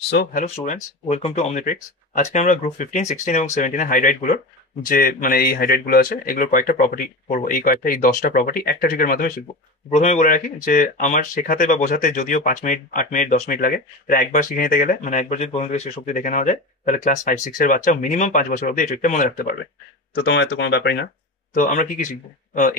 So hello students, welcome to Omnitrix. আজকে আমরা group 15, 16 এবং 17 হাইড্রাইট গুলোর যে এই হাইড্রাইট গুলো আছে এগুলোর কয়েকটা প্রপার্টি পড়বো। এই 10টা প্রপার্টি একটা ট্রিকের মাধ্যমে শিখবো। প্রথমে বলে রাখি যে আমার শেখাতে বা বোঝাতে যদিও 5 মিনিট, 8 মিনিট, 10 মিনিট লাগে, এটা একবার শিখে নিতে গেলে একবার যদি প্রথম থেকে শেষ অব্দি দেখে নেওয়া যায় তাহলে ক্লাস 5, 6 এর বাচ্চা মিনিমাম 5 বছর অব্দি এই ট্রিকটা মনে রাখতে পারবে। তো তোমার এত কোনো ব্যাপারই না। তো আমরা কি কি শিখবো?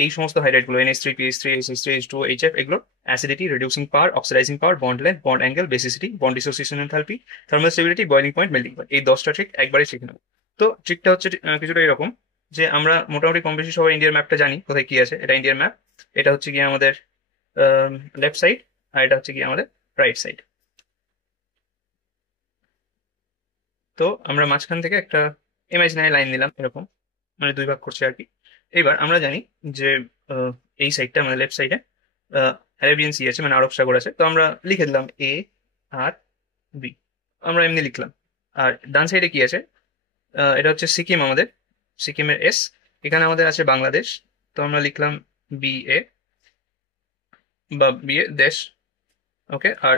এই সমস্ত হাইড্রাইট গুলো NH3, PH3, HH3, H2, HF, এগুলো acidity, reducing power, oxidising power, bond length, bond angle, basicity, bond dissociation enthalpy, thermal stability, boiling point, melting point, এই 10টা ট্রিক একবারে শিখে নেবো। তো ট্রিকটা হচ্ছে কিছুটা এরকম যে আমরা মোটামুটি কম বেশি সবাই ইন্ডিয়ার ম্যাপটা জানি, কোথায় কি আছে। এটা ইন্ডিয়ার ম্যাপ। এটা হচ্ছে গিয়ে আমাদের লেফট সাইড, আর এটা হচ্ছে গিয়ে আমাদের রাইট সাইড। তো আমরা মাঝখান থেকে একটা ইমাজিনারি লাইন নিলাম এরকম, মানে দুই ভাগ করছে আর কি। এবার আমরা জানি যে আহ, এই সাইডটা মানে লেফট সাইডে অ্যারাবিয়ান সি আছে, মানে আরব সাগর আছে। তো আমরা লিখে দিলাম আর বি, আমরা এমনি লিখলাম। আর ডান সাইডে কি আছে? এটা হচ্ছে সিকিম আমাদের, সিকিমের এস। এখানে আমাদের আছে বাংলাদেশ, তো আমরা লিখলাম BA, বা BA দেশ। ওকে, আর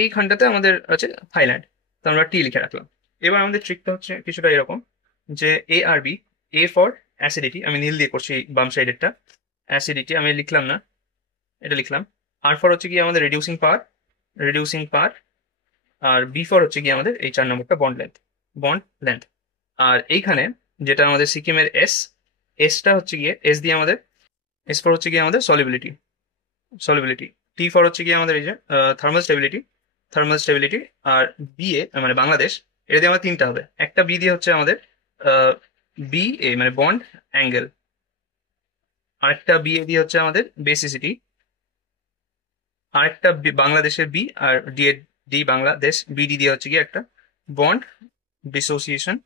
এইখানটাতে আমাদের আছে থাইল্যান্ড, তো আমরা টি লিখে রাখলাম। এবার আমাদের ট্রিকটা হচ্ছে কিছুটা এরকম যে ARB, এ ফর অ্যাসিডিটি, আমি নীল দিয়ে করছি বাম সাইডেরটা, অ্যাসিডিটি আমি লিখলাম না, এটা লিখলাম। আর ফর হচ্ছে কি আমাদের রিডিউসিং পাওয়ার, রিডিউসিং পাওয়ার। আর বি ফর হচ্ছে কি আমাদের এই 4 নম্বরটা বন্ড লেন্থ, বন্ড লেন্থ। আর এইখানে যেটা আমাদের সিকিমের এসটা হচ্ছে গিয়ে এস দিয়ে আমাদের, এস ফর হচ্ছে গিয়ে আমাদের সলিবিলিটি, সলিবিলিটি। টি ফর হচ্ছে গিয়ে আমাদের এই যে থার্মাল স্টেবিলিটি, থার্মাল স্টেবিলিটি। আর BA মানে বাংলাদেশ, এটা দিয়ে আমাদের তিনটা হবে। একটা বি দিয়ে হচ্ছে আমাদের BA মানে বন্ড অ্যাঙ্গেল, আরেকটা BA দিয়ে হচ্ছে আমাদের বেসিসিটি, আরেকটা বাংলাদেশের বি, আর ডি বাংলাদেশ BD দিয়ে হচ্ছে গিয়ে একটা bond dissociation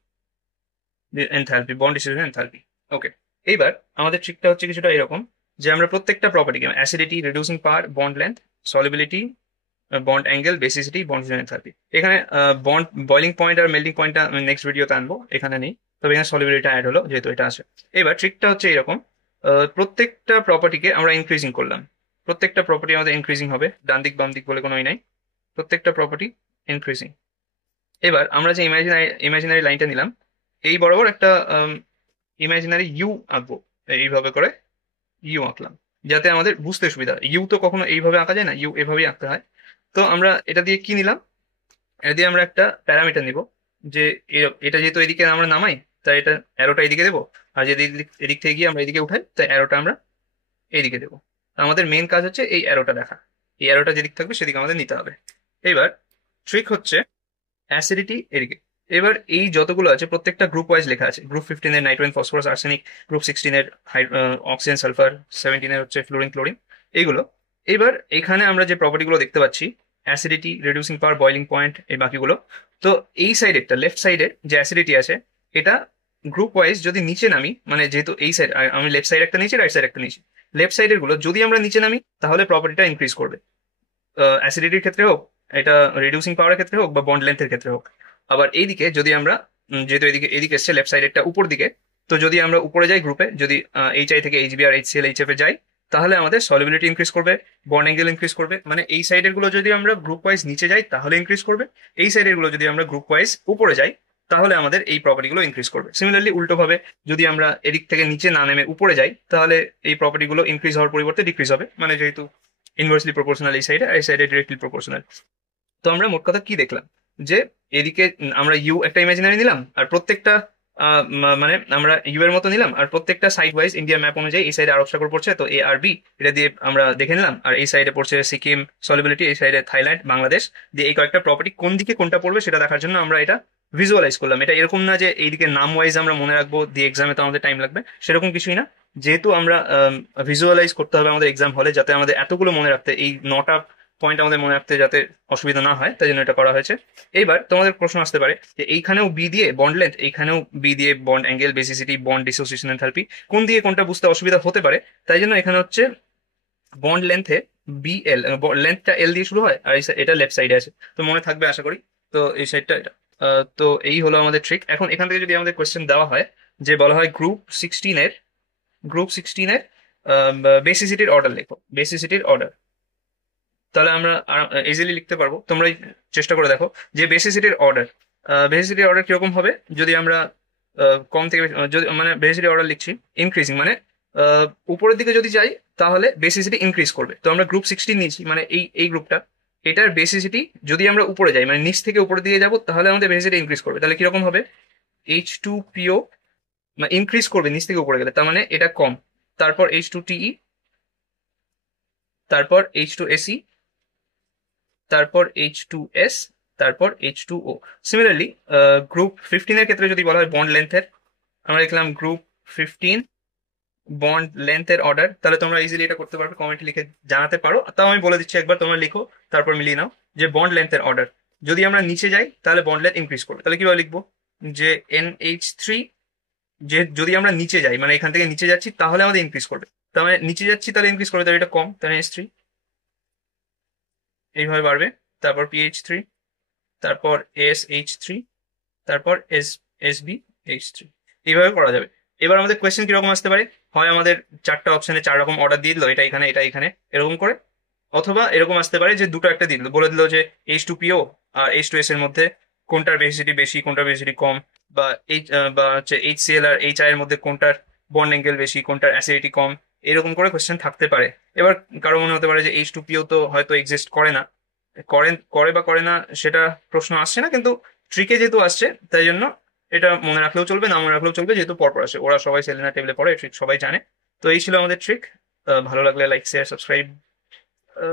enthalpy, bond dissociation enthalpy. Okay, এইবার আমাদের ট্রিকটা হচ্ছে কিছুটা এরকম যে আমরা প্রত্যেকটা প্রপার্টিকে acidity, reducing power, bond length, solubility, bond angle, basicity, bond enthalpy, এখানে বন্ড বয়লিং পয়েন্ট আর মেল্টিং পয়েন্টটা নেক্সট ভিডিওতে আনবো, এখানে নেই। তবে এখানে সলিবিলিটি অ্যাড হলো যেহেতু এটা আছে। এবার ট্রিকটা হচ্ছে এরকম, প্রত্যেকটা প্রপার্টিকে আমরা ইনক্রিজিং করলাম। প্রত্যেকটা প্রপার্টি আমাদের ইনক্রিজিং হবে, ডান দিক বাম দিক বলে কোনো নাই, প্রত্যেকটা প্রপার্টি ইনক্রিজিং। এবার আমরা যে ইমাজিনারি লাইনটা নিলাম, এই বরাবর একটা ইমাজিনারি ইউ আঁকবো। এইভাবে করে ইউ আঁকলাম যাতে আমাদের বুঝতে সুবিধা হয়। ইউ তো কখনো এইভাবে আঁকা যায় না, ইউ এভাবেই আঁকতে হয়। তো আমরা এটা দিয়ে কি নিলাম? এটা দিয়ে আমরা একটা প্যারামিটার নিব যে এটা যেহেতু এদিকে আমরা নামাই, তাই এটা অ্যারোটা এদিকে দেবো। আর যদি এদিক থেকে গিয়ে আমরা এদিকে উঠাই, তাই অ্যারোটা আমরা এইদিকে দেবো। আমাদের মেন কাজ হচ্ছে এই অ্যারোটা দেখা, এই অ্যারোটা যেদিক থাকবে সেদিকে আমাদের নিতে হবে। এবার ট্রিক হচ্ছে অ্যাসিডিটি এদিকে। এবার এই যতগুলো আছে প্রত্যেকটা গ্রুপ ওয়াইজ লেখা আছে। গ্রুপ 15-এর নাইট্রোজেন, ফসফরাস, আর্সেনিক, গ্রুপ 16-এর অক্সিজেন, সালফার, 17-এর হচ্ছে ফ্লোরিন, ক্লোরিন, এইগুলো। এবার এখানে আমরা যে প্রপার্টিগুলো দেখতে পাচ্ছি, অ্যাসিডিটি, রিডিউসিং পাওয়ার, বয়লিং পয়েন্ট, এই বাকিগুলো। তো এই সাইডেরটা লেফট সাইডে যে অ্যাসিডিটি আছে, এটা গ্রুপ ওয়াইজ যদি নিচে নামি, মানে যেহেতু এই সাইড আমি লেফট সাইড একটা নিচে, রাইট সাইড একটা নিচে, লেফট সাইডের গুলো যদি আমরা নিচে নামি তাহলে প্রপার্টিটা ইনক্রিজ করবে। অ্যাসিডিটির ক্ষেত্রে হোক, এটা রিডিউসিং পাওয়ারের ক্ষেত্রে হোক, বা বন্ড লেন্থের ক্ষেত্রে হোক। আবার এইদিকে যদি আমরা যেহেতু এদিকে এদিকে এসছে লেফট সাইডেরটা উপর দিকে, তো যদি আমরা উপরে যাই গ্রুপে, যদি HI থেকে HB আর HCl HF এ যাই, তাহলে আমাদের সলিবিলিটি ইনক্রিজ করবে, বন্ড অ্যাঙ্গেল ইনক্রিজ করবে। মানে এই সাইডের গুলো যদি আমরা গ্রুপ ওয়াইজ নিচে যাই তাহলে ইনক্রিজ করবে, এই সাইডের গুলো যদি আমরা গ্রুপ ওয়াইজ উপরে যাই তাহলে আমাদের এই প্রপার্টি গুলো ইনক্রিজ করবে। সিমিলারলি উল্টো ভাবে যদি আমরা এদিক থেকে নিচে না নেমে উপরে যাই তাহলে এই প্রপার্টি গুলো ইনক্রিজ হওয়ার পরিবর্তে ডিক্রিজ হবে, মানে যেহেতু ইনভার্সলি প্রপোর্শনাল এই সাইডে, আর এই সাইডে ডিরেক্টলি প্রপোর্শনাল। তো আমরা মোট কথা কি দেখলাম যে এদিকে আমরা ইউ একটা ইমাজিনারি নিলাম, আর প্রত্যেকটা মানে আমরা ইউ এর মতো নিলাম, আর প্রত্যেকটা সাইড ওয়াইজ ইন্ডিয়া ম্যাপ অনুযায়ী এই সাইডে আরব সাগর পড়ছে, তো ARB এটা দিয়ে আমরা দেখে নিলাম। আর এই সাইডে পড়ছে সিকিম, সলিবিলিটি, এই সাইডে থাইল্যান্ড, বাংলাদেশ, দিয়ে এই কয়েকটা প্রপার্টি কোন দিকে কোনটা পড়বে সেটা দেখার জন্য আমরা এটা ভিজুয়ালাইজ করলাম। এটা এরকম না যে এইদিকে নাম ওয়াইজ আমরা মনে রাখবো দিয়ে এক্সামে তো আমাদের টাইম লাগবে, সেরকম কিছুই না। যেহেতু আমরা ভিজুয়ালাইজ করতে হবে আমাদের এক্সাম হলে, যাতে আমাদের এতগুলো মনে রাখতে, এই 9টা পয়েন্ট আমাদের মনে রাখতে যাতে অসুবিধা না হয়, তাই জন্য এটা করা হয়েছে। এইবার তোমাদের প্রশ্ন আসতে পারে যে এইখানেও বি দিয়ে বন্ড লেন্থ, এইখানেও বি দিয়ে bond angle, basicity, bond dissociation enthalpy, কোন দিয়ে কোনটা বুঝতে অসুবিধা হতে পারে। তাই জন্য এখানে হচ্ছে বন্ড লেন্থে BL, লেন্থটা L দিয়ে শুরু হয়, আর এটা লেফট সাইডে আছে। তো মনে থাকবে আশা করি। তো এই সাইডটা এটা। তো এই হলো আমাদের ট্রিক। এখন এখান থেকে যদি আমাদের কোয়েশ্চেন দেওয়া হয়, যে বলা হয় গ্রুপ সিক্সটিনের বেসিসিটির অর্ডার লেখো, বেসিসিটির অর্ডার। তাহলে আমরা ইজিলি লিখতে পারবো। তোমরাই চেষ্টা করে দেখো যে বেসিসিটির অর্ডার, বেসিসিটির অর্ডার কিরকম হবে যদি আমরা কম থেকে যদি মানে বেসিসিটি অর্ডার লিখছি ইনক্রিজিং, মানে উপরের দিকে যদি যাই তাহলে বেসিসিটি ইনক্রিজ করবে। তো আমরা গ্রুপ 16 নিয়েছি, মানে এই গ্রুপটা, এটার বেসিসিটি যদি আমরা উপরে যাই মানে নিচ থেকে উপরের দিকে যাবো তাহলে আমাদের বেসিসিটি ইনক্রিজ করবে। তাহলে কিরকম হবে, H2PO মানে ইনক্রিজ করবে নিচ থেকে উপরে গেলে, তার মানে এটা কম। তারপর H2TE, তারপর H2SE, তারপর H2S, তারপর H2O। সিমিলারলি গ্রুপ 15 এর ক্ষেত্রে যদি বলা হয় বন্ড লেন্থের, আমরা লিখলাম গ্রুপ 15 বন্ড লেন্থের অর্ডার। তাহলে তোমরা ইজিলি এটা করতে পারবে, কমেন্টে লিখে জানাতে পারো। তাও আমি বলে দিচ্ছি একবার, তোমরা লিখো তারপর মিলিয়ে নাও যে বন্ড লেন্থের অর্ডার যদি আমরা নিচে যাই তাহলে বন্ড লেন্থ ইনক্রিজ করবে। তাহলে কিভাবে লিখবো, যে NH3, যে যদি আমরা নিচে যাই মানে এখান থেকে নিচে যাচ্ছি তাহলে আমাদের ইনক্রিজ করবে, তার মানে নিচে যাচ্ছি তাহলে ইনক্রিজ করবে, তাহলে এটা কম, তাহলে H3 এইভাবে বাড়বে। তারপর PH3, তারপর ASH3, তারপর SBH3, এইভাবে করা যাবে। এবার আমাদের কোয়েশ্চেন কিরকম আসতে পারে, হয় আমাদের চারটা অপশনে 4 রকম অর্ডার দিয়ে দিল, এটা এখানে এটা এখানে এরকম করে, অথবা এরকম আসতে পারে যে দুটো একটা দিয়ে দিল, বলে দিল যে H2PO আর H2S এর মধ্যে কোনটার বেসিসিটি বেশি কোনটার বেসিসিটি কম, বা বা হচ্ছে HCl আর HI এর মধ্যে কোনটার বন্ড অ্যাঙ্গেল বেশি কোনটার অ্যাসিডিটি কম, এরকম করে কোয়েশ্চেন থাকতে পারে। এবার কারো মনে হতে পারে যে H2PO তো হয়তো এক্সিস্ট করে না, করে বা করে না সেটা প্রশ্ন আসছে না, কিন্তু ট্রিকে যেহেতু আসছে তাই জন্য এটা মনে রাখলেও চলবে না মনে রাখলেও চলবে, যেহেতু পরপর আসে, ওরা সবাই সেলেনা টেবিলে পড়ে, ট্রিক সবাই জানে। তো এই ছিল আমাদের ট্রিক। ভালো লাগলে লাইক শেয়ার সাবস্ক্রাইব,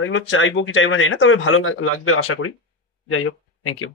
এগুলো চাইবো কি চাইবো না জানি না, তবে ভালো লাগবে আশা করি। যাই হোক, থ্যাংক ইউ।